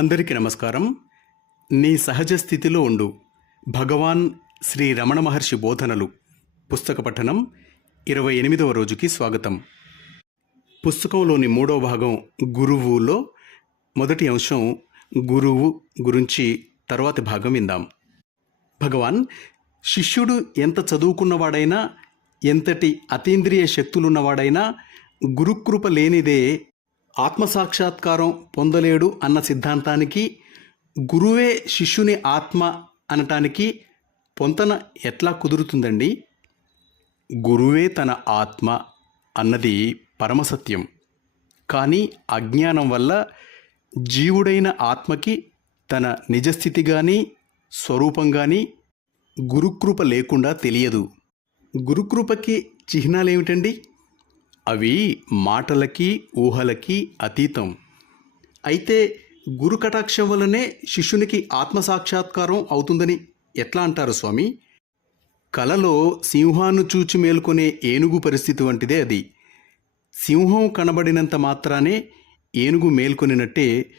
అందరికీ నమస్కారం. నీ సహజ స్థితిలో ఉండు. భగవాన్ శ్రీ రమణ మహర్షి బోధనలు. పుస్తక పఠనం ఇరవై ఎనిమిదవ రోజుకి స్వాగతం. పుస్తకంలోని మూడవ భాగం గురువులో మొదటి అంశం గురువు గురించి తర్వాతి భాగం విందాం. భగవాన్ శిష్యుడు ఎంత చదువుకున్నవాడైనా ఎంతటి అతీంద్రియ శక్తులున్నవాడైనా గురుకృప లేనిదే ఆత్మసాక్షాత్కారం పొందలేడు అన్న సిద్ధాంతానికి గురువే శిష్యుని ఆత్మ అనటానికి పొంతన ఎట్లా కుదురుతుందండి? గురువే తన ఆత్మ అన్నది పరమసత్యం. కానీ అజ్ఞానం వల్ల జీవుడైన ఆత్మకి తన నిజస్థితి కానీ స్వరూపం కానీ గురుకృప లేకుండా తెలియదు. గురుకృపకి చిహ్నాలేమిటండి? అవి మాటలకి ఊహలకి అతీతం. అయితే గురు కటాక్షం వల్లనే శిష్యునికి ఆత్మసాక్షాత్కారం అవుతుందని ఎట్లా అంటారు స్వామి? కలలో సింహాన్ని చూచి మేల్కొనే ఏనుగు పరిస్థితి వంటిదే అది. సింహం కనబడినంత మాత్రానే ఏనుగు మేల్కొనినట్టే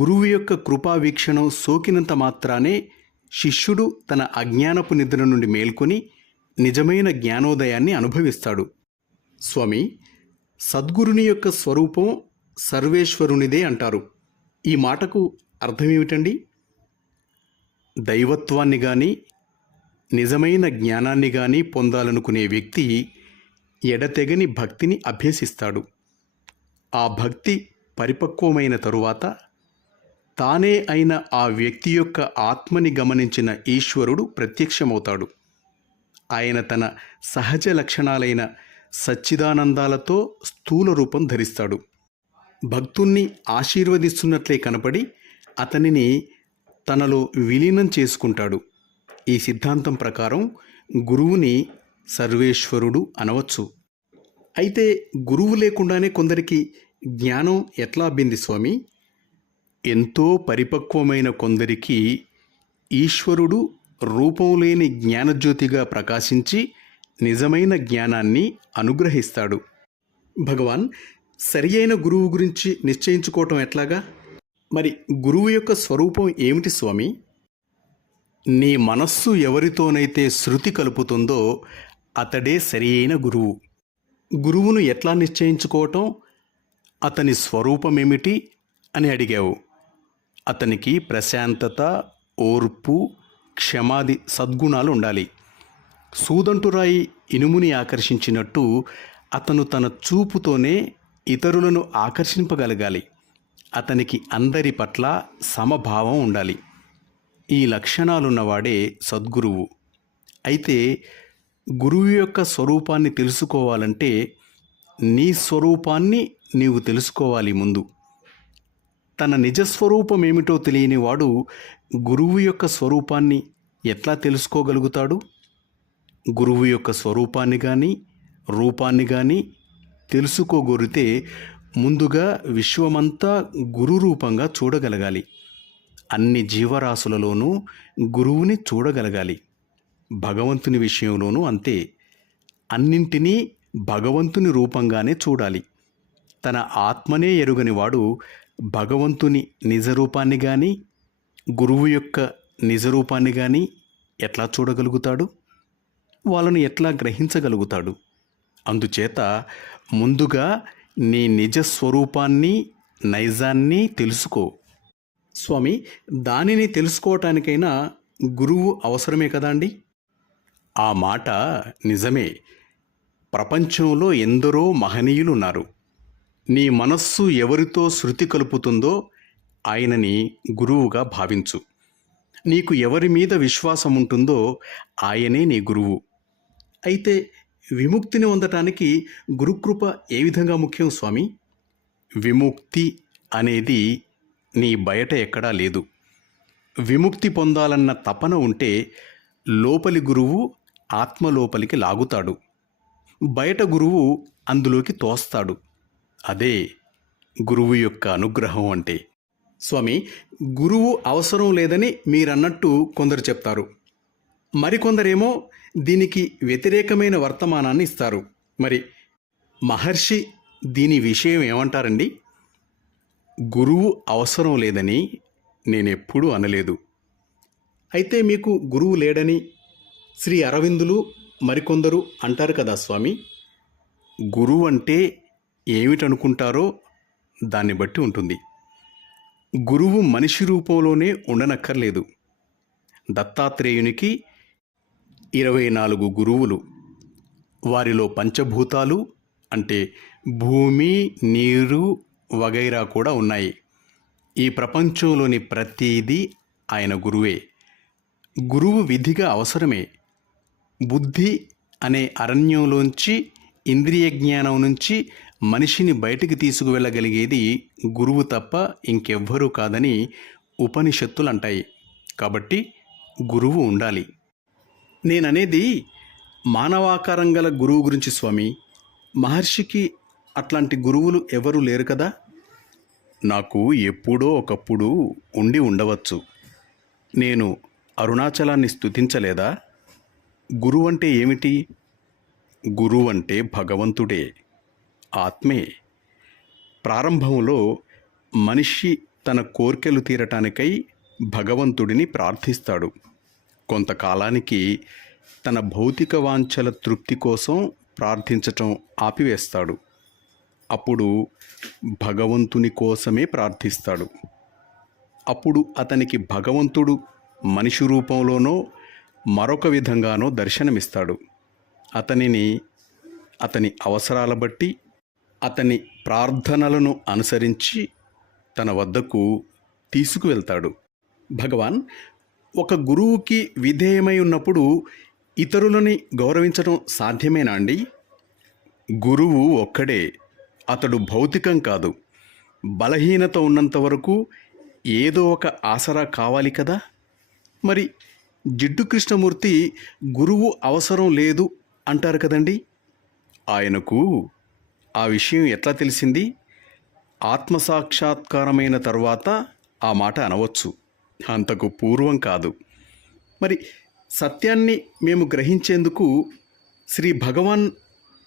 గురువు యొక్క కృపా వీక్షణం సోకినంత మాత్రానే శిష్యుడు తన అజ్ఞానపు నిద్ర నుండి మేల్కొని నిజమైన జ్ఞానోదయాన్ని అనుభవిస్తాడు. స్వామి సద్గురుని యొక్క స్వరూపం సర్వేశ్వరునిదే అంటారు. ఈ మాటకు అర్థమేమిటండి? దైవత్వాన్ని కానీ నిజమైన జ్ఞానాన్ని కానీ పొందాలనుకునే వ్యక్తి ఎడతెగని భక్తిని అభ్యసిస్తాడు. ఆ భక్తి పరిపక్వమైన తరువాత తానే అయిన ఆ వ్యక్తి యొక్క ఆత్మని గమనించిన ఈశ్వరుడు ప్రత్యక్షమవుతాడు. ఆయన తన సహజ లక్షణాలైన సచ్చిదానందాలతో స్థూల రూపం ధరిస్తాడు. భక్తుణ్ణి ఆశీర్వదిస్తున్నట్లే కనపడి అతనిని తనలో విలీనం చేసుకుంటాడు. ఈ సిద్ధాంతం ప్రకారం గురువుని సర్వేశ్వరుడు అనవచ్చు. అయితే గురువు లేకుండానే కొందరికి జ్ఞానం ఎట్లా అబ్బింది స్వామి? ఎంతో పరిపక్వమైన కొందరికి ఈశ్వరుడు రూపం లేని జ్ఞానజ్యోతిగా ప్రకాశించి నిజమైన జ్ఞానాన్ని అనుగ్రహిస్తాడు. భగవాన్ సరి అయిన గురువు గురించి నిశ్చయించుకోవటం ఎట్లాగా? మరి గురువు యొక్క స్వరూపం ఏమిటి స్వామి? నీ మనస్సు ఎవరితోనైతే శృతి కలుపుతుందో అతడే సరి అయిన గురువు. గురువును ఎట్లా నిశ్చయించుకోవటం? అతని స్వరూపమేమిటి అని అడిగావు. అతనికి ప్రశాంతత ఓర్పు క్షమాది సద్గుణాలు ఉండాలి. సూదంటురాయి ఇనుముని ఆకర్షించినట్టు అతను తన చూపుతోనే ఇతరులను ఆకర్షింపగలగాలి. అతనికి అందరి పట్ల సమభావం ఉండాలి. ఈ లక్షణాలున్నవాడే సద్గురువు. అయితే గురువు యొక్క స్వరూపాన్ని తెలుసుకోవాలంటే నీ స్వరూపాన్ని నీవు తెలుసుకోవాలి ముందు. తన నిజస్వరూపం ఏమిటో తెలియని వాడు గురువు యొక్క స్వరూపాన్ని ఎట్లా తెలుసుకోగలుగుతాడు? గురువు యొక్క స్వరూపాన్ని కానీ రూపాన్ని కానీ తెలుసుకోగోరితే ముందుగా విశ్వమంతా గురు రూపంగా చూడగలగాలి. అన్ని జీవరాశులలోనూ గురువుని చూడగలగాలి. భగవంతుని విషయంలోనూ అంతే. అన్నింటినీ భగవంతుని రూపంగానే చూడాలి. తన ఆత్మనే ఎరుగని వాడు భగవంతుని నిజరూపాన్ని కానీ గురువు యొక్క నిజరూపాన్ని కానీ ఎట్లా చూడగలుగుతాడు? వాళ్ళను ఎట్లా గ్రహించగలుగుతాడు? అందుచేత ముందుగా నీ నిజ స్వరూపాన్ని నైజాన్ని తెలుసుకో. స్వామి దానిని తెలుసుకోవటానికైనా గురువు అవసరమే కదా అండి? ఆ మాట నిజమే. ప్రపంచంలో ఎందరో మహనీయులు ఉన్నారు నీ మనస్సు ఎవరితో శృతి కలుపుతుందో ఆయనని గురువుగా భావించు. నీకు ఎవరి మీద విశ్వాసం ఉంటుందో ఆయనే నీ గురువు. అయితే విముక్తిని పొందటానికి గురుకృప ఏ విధంగా ముఖ్యం స్వామి? విముక్తి అనేది నీ బయట ఎక్కడా లేదు. విముక్తి పొందాలన్న తపన ఉంటే లోపలి గురువు ఆత్మ లోపలికి లాగుతాడు. బయట గురువు అందులోకి తోస్తాడు. అదే గురువు యొక్క అనుగ్రహం అంటే. స్వామి గురువు అవసరం లేదని మీరన్నట్టు కొందరు చెప్తారు. మరికొందరేమో దీనికి వ్యతిరేకమైన వర్తమానాన్ని ఇస్తారు. మరి మహర్షి దీని విషయం ఏమంటారండి? గురువు అవసరం లేదని నేనెప్పుడూ అనలేదు. అయితే మీకు గురువు లేడని శ్రీ అరవిందులు మరికొందరు అంటారు కదా స్వామి? గురువు అంటే ఏమిటనుకుంటారో దాన్ని బట్టి ఉంటుంది. గురువు మనిషి రూపంలోనే ఉండనక్కర్లేదు. దత్తాత్రేయునికి ఇరవై నాలుగు గురువులు. వారిలో పంచభూతాలు అంటే భూమి నీరు వగైరా కూడా ఉన్నాయి. ఈ ప్రపంచంలోని ప్రతిదీ ఆయన గురువే. గురువు విధిగా అవసరమే. బుద్ధి అనే అరణ్యంలోంచి ఇంద్రియ జ్ఞానం నుంచి మనిషిని బయటికి తీసుకువెళ్ళగలిగేది గురువు తప్ప ఇంకెవ్వరూ కాదని ఉపనిషత్తులు అంటాయి కాబట్టి గురువు ఉండాలి. నేననేది మానవాకారం గల గురువు గురించి స్వామి. మహర్షికి అట్లాంటి గురువులు ఎవరూ లేరు కదా? నాకు ఎప్పుడో ఒకప్పుడు ఉండి ఉండవచ్చు. నేను అరుణాచలాన్ని స్తుతించలేదా? గురువు అంటే ఏమిటి? గురువు అంటే భగవంతుడే. ఆత్మే. ప్రారంభంలో మనిషి తన కోర్కెలు తీరటానికై భగవంతుడిని ప్రార్థిస్తాడు. కొంతకాలానికి తన భౌతిక వాంఛల తృప్తి కోసం ప్రార్థించటం ఆపివేస్తాడు. అప్పుడు భగవంతుని కోసమే ప్రార్థిస్తాడు. అప్పుడు అతనికి భగవంతుడు మనిషి రూపంలోనో మరొక విధంగానో దర్శనమిస్తాడు. అతనిని అతని అవసరాల బట్టి అతని ప్రార్థనలను అనుసరించి తన వద్దకు తీసుకువెళ్తాడు. భగవాన్ ఒక గురువుకి విధేయమై ఉన్నప్పుడు ఇతరులని గౌరవించడం సాధ్యమేనా అండి? గురువు ఒక్కడే అతడు భౌతికం కాదు. బలహీనత ఉన్నంత వరకు ఏదో ఒక ఆసరా కావాలి కదా? మరి జిడ్డు కృష్ణమూర్తి గురువు అవసరం లేదు అంటారు కదండి? ఆయనకు ఆ విషయం ఎట్లా తెలిసింది? ఆత్మసాక్షాత్కారమైన తర్వాత ఆ మాట అనవచ్చు. అంతకు పూర్వం కాదు. మరి సత్యాన్ని మేము గ్రహించేందుకు శ్రీ భగవాన్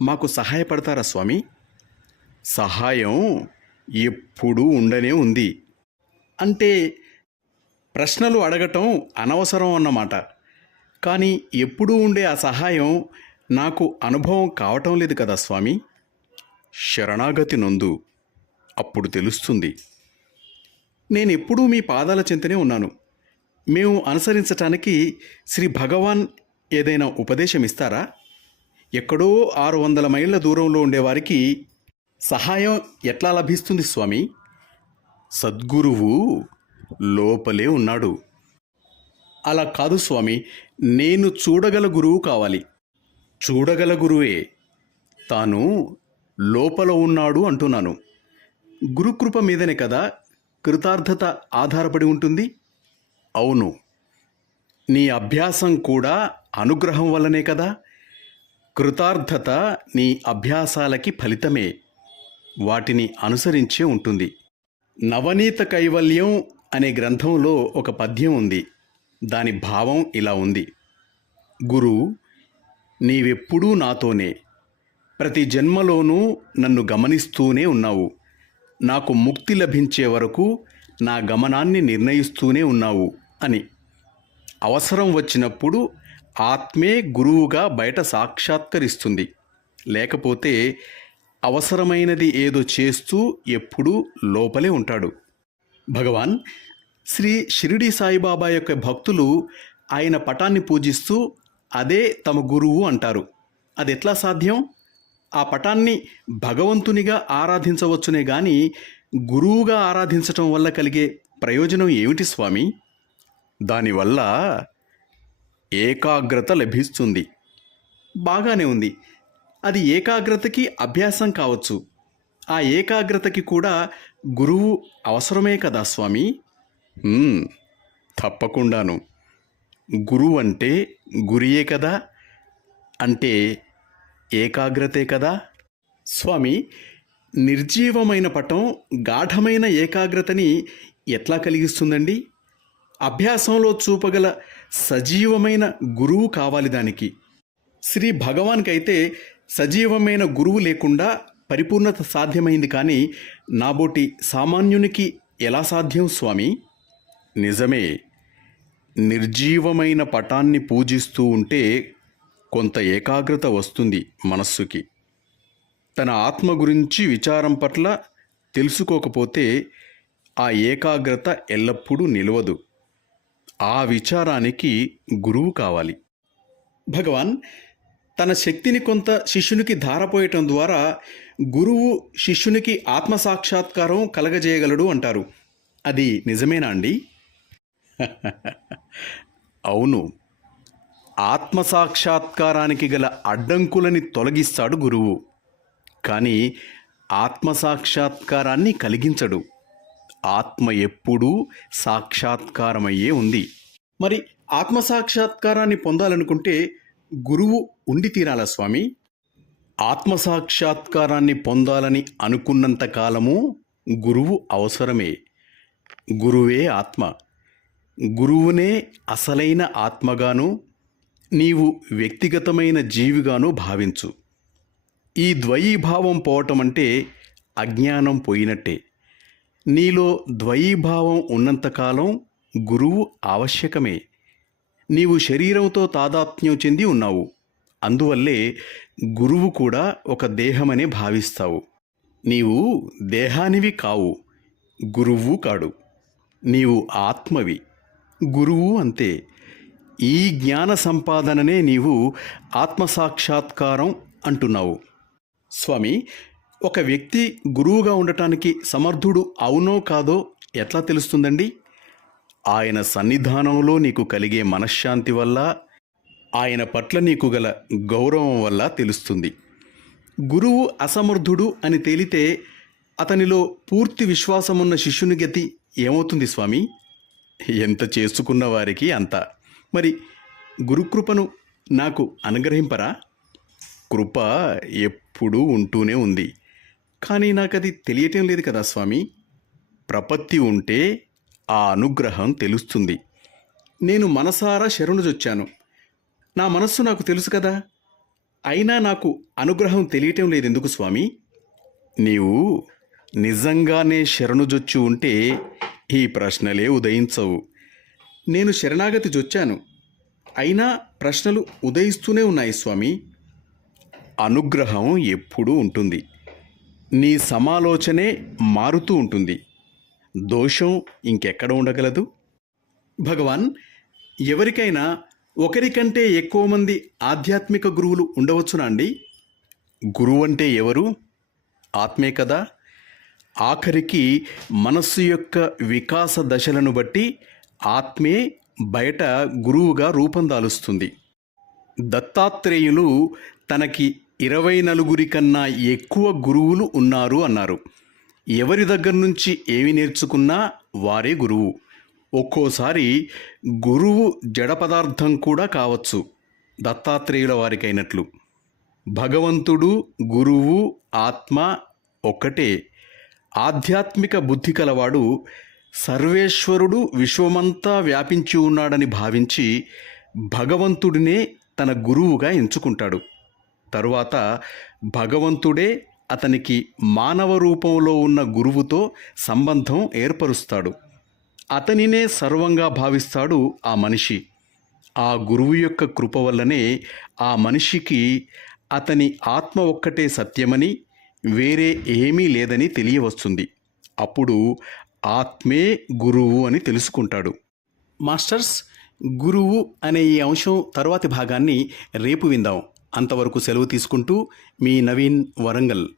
మాకు సహాయపడతారా స్వామి? సహాయం ఎప్పుడూ ఉండనే ఉంది. అంటే ప్రశ్నలు అడగటం అనవసరం అన్నమాట. కానీ ఎప్పుడూ ఉండే ఆ సహాయం నాకు అనుభవం కావటం లేదు కదా స్వామి? శరణాగతి నొందు అప్పుడు తెలుస్తుంది. నేను ఎప్పుడూ మీ పాదాల చెంతనే ఉన్నాను. మేము అనుసరించటానికి శ్రీ భగవాన్ ఏదైనా ఉపదేశం ఇస్తారా? ఎక్కడో ఆరు వందల మైళ్ళ దూరంలో ఉండేవారికి సహాయం ఎట్లా లభిస్తుంది స్వామి? సద్గురువు లోపలే ఉన్నాడు. అలా కాదు స్వామి నేను చూడగల గురువు కావాలి. చూడగల గురువే. తాను లోపల ఉన్నాడు అంటున్నాను. గురుకృప మీదనే కదా కృతార్థత ఆధారపడి ఉంటుంది. అవును. నీ అభ్యాసం కూడా అనుగ్రహం వల్లనే కదా. కృతార్థత నీ అభ్యాసాలకి ఫలితమే. వాటిని అనుసరించే ఉంటుంది. నవనీత కైవల్యం అనే గ్రంథంలో ఒక పద్యం ఉంది. దాని భావం ఇలా ఉంది. గురు నీవెప్పుడూ నాతోనే. ప్రతి జన్మలోనూ నన్ను గమనిస్తూనే ఉన్నావు. నాకు ముక్తి లభించే వరకు నా గమనాన్ని నిర్ణయిస్తూనే ఉన్నావు అని. అవసరం వచ్చినప్పుడు ఆత్మే గురువుగా బయట సాక్షాత్కరిస్తుంది. లేకపోతే అవసరమైనది ఏదో చేస్తూ ఎప్పుడూ లోపలే ఉంటాడు. భగవాన్ శ్రీ షిరిడి సాయిబాబా యొక్క భక్తులు ఆయన పటాన్ని పూజిస్తూ అదే తమ గురువు అంటారు. అది ఎట్లా సాధ్యం? ఆ పటాన్ని భగవంతునిగా ఆరాధించవచ్చునే గాని గురువుగా ఆరాధించటం వల్ల కలిగే ప్రయోజనం ఏమిటి స్వామి? దానివల్ల ఏకాగ్రత లభిస్తుంది. బాగానే ఉంది. అది ఏకాగ్రతకి అభ్యాసం కావచ్చు. ఆ ఏకాగ్రతకి కూడా గురువు అవసరమే కదా స్వామి? తప్పకుండాను. గురువు అంటే గురియే కదా? అంటే ఏకాగ్రతే కదా? స్వామి నిర్జీవమైన పటం గాఢమైన ఏకాగ్రతని ఎట్లా కలిగిస్తుందండి? అభ్యాసంలో చూపగల సజీవమైన గురువు కావాలి దానికి. శ్రీ భగవాన్కైతే సజీవమైన గురువు లేకుండా పరిపూర్ణత సాధ్యమైంది కానీ నాబోటి సామాన్యునికి ఎలా సాధ్యం స్వామి? నిజమే. నిర్జీవమైన పటాన్ని పూజిస్తూ ఉంటే కొంత ఏకాగ్రత వస్తుంది మనస్సుకి. తన ఆత్మ గురించి విచారం పట్ల తెలుసుకోకపోతే ఆ ఏకాగ్రత ఎల్లప్పుడూ నిలవదు. ఆ విచారానికి గురువు కావాలి. భగవాన్ తన శక్తిని కొంత శిష్యునికి ధారపోయటం ద్వారా గురువు శిష్యునికి ఆత్మసాక్షాత్కారం కలగజేయగలడు అంటారు. అది నిజమేనా అండి? అవును. ఆత్మసాక్షాత్కారానికి గల అడ్డంకులని తొలగిస్తాడు గురువు. కానీ ఆత్మసాక్షాత్కారాన్ని కలిగించడు. ఆత్మ ఎప్పుడూ సాక్షాత్కారమయ్యే ఉంది. మరి ఆత్మసాక్షాత్కారాన్ని పొందాలనుకుంటే గురువు ఉండి తీరాల స్వామి? ఆత్మసాక్షాత్కారాన్ని పొందాలని అనుకున్నంత కాలము గురువు అవసరమే. గురువే ఆత్మ. గురువునే అసలైన ఆత్మగాను నీవు వ్యక్తిగతమైన జీవిగాను భావించు. ఈ ద్వయీభావం పోవటం అంటే అజ్ఞానం పోయినట్టే. నీలో ద్వయీభావం ఉన్నంతకాలం గురువు ఆవశ్యకమే. నీవు శరీరంతో తాదాత్మ్యం చెంది ఉన్నావు. అందువల్లే గురువు కూడా ఒక దేహమనే భావిస్తావు. నీవు దేహానివి కావు గురువు కాడు. నీవు ఆత్మవి గురువు అంతే. ఈ జ్ఞాన సంపాదననే నీవు ఆత్మసాక్షాత్కారం అంటున్నావు. స్వామి ఒక వ్యక్తి గురువుగా ఉండటానికి సమర్థుడు అవునో కాదో ఎట్లా తెలుస్తుందండి? ఆయన సన్నిధానంలో నీకు కలిగే మనశ్శాంతి వల్ల ఆయన పట్ల నీకు గల గౌరవం వల్ల తెలుస్తుంది. గురువు అసమర్థుడు అని తేలితే అతనిలో పూర్తి విశ్వాసమున్న శిష్యుని గతి ఏమవుతుంది స్వామి? ఎంత చేసుకున్న వారికి అంత. మరి గురుకృపను నాకు అనుగ్రహింపరా? కృప ఎప్పుడూ ఉంటూనే ఉంది. కానీ నాకు అది తెలియటం లేదు కదా స్వామి. ప్రపత్తి ఉంటే ఆ అనుగ్రహం తెలుస్తుంది. నేను మనసారా శరణుజొచ్చాను నా మనస్సు నాకు తెలుసు కదా. అయినా నాకు అనుగ్రహం తెలియటం లేదు ఎందుకు స్వామి? నీవు నిజంగానే శరణుజొచ్చు ఉంటే ఈ ప్రశ్నలే ఉదయించవు. నేను శరణాగతి జొచ్చాను. అయినా ప్రశ్నలు ఉదయిస్తూనే ఉన్నాయి స్వామి. అనుగ్రహం ఎప్పుడూ ఉంటుంది. నీ సమాలోచనే మారుతూ ఉంటుంది. దోషం ఇంకెక్కడ ఉండగలదు? భగవాన్ ఎవరికైనా ఒకరికంటే ఎక్కువ మంది ఆధ్యాత్మిక గురువులు ఉండవచ్చునా అండి? గురువు అంటే ఎవరు? ఆత్మే కదా. ఆఖరికి మనస్సు యొక్క వికాస దశలను బట్టి ఆత్మే బయట గురువుగా రూపం దాలుస్తుంది. దత్తాత్రేయులు తనకి ఇరవై నలుగురి కన్నా ఎక్కువ గురువులు ఉన్నారు అన్నారు. ఎవరి దగ్గర నుంచి ఏమి నేర్చుకున్నా వారే గురువు. ఒక్కోసారి గురువు జడ పదార్థం కూడా కావచ్చు. దత్తాత్రేయుల వారికైనట్లు. భగవంతుడు గురువు ఆత్మ ఒక్కటే. ఆధ్యాత్మిక బుద్ధి కలవాడు సర్వేశ్వరుడు విశ్వమంతా వ్యాపించి ఉన్నాడని భావించి భగవంతుడినే తన గురువుగా ఎంచుకుంటాడు. తరువాత భగవంతుడే అతనికి మానవ రూపంలో ఉన్న గురువుతో సంబంధం ఏర్పరుస్తాడు. అతనినే సర్వంగా భావిస్తాడు ఆ మనిషి. ఆ గురువు యొక్క కృప వల్లనే ఆ మనిషికి అతని ఆత్మ ఒక్కటే సత్యమని వేరే ఏమీ లేదని తెలియవస్తుంది. అప్పుడు ఆత్మే గురువు అని తెలుసుకుంటాడు. మాస్టర్స్ గురువు అనే ఈ అంశం తరువాతి భాగాన్ని రేపు విందాం. అంతవరకు సెలవు తీసుకుంటూ మీ నవీన్ వరంగల్.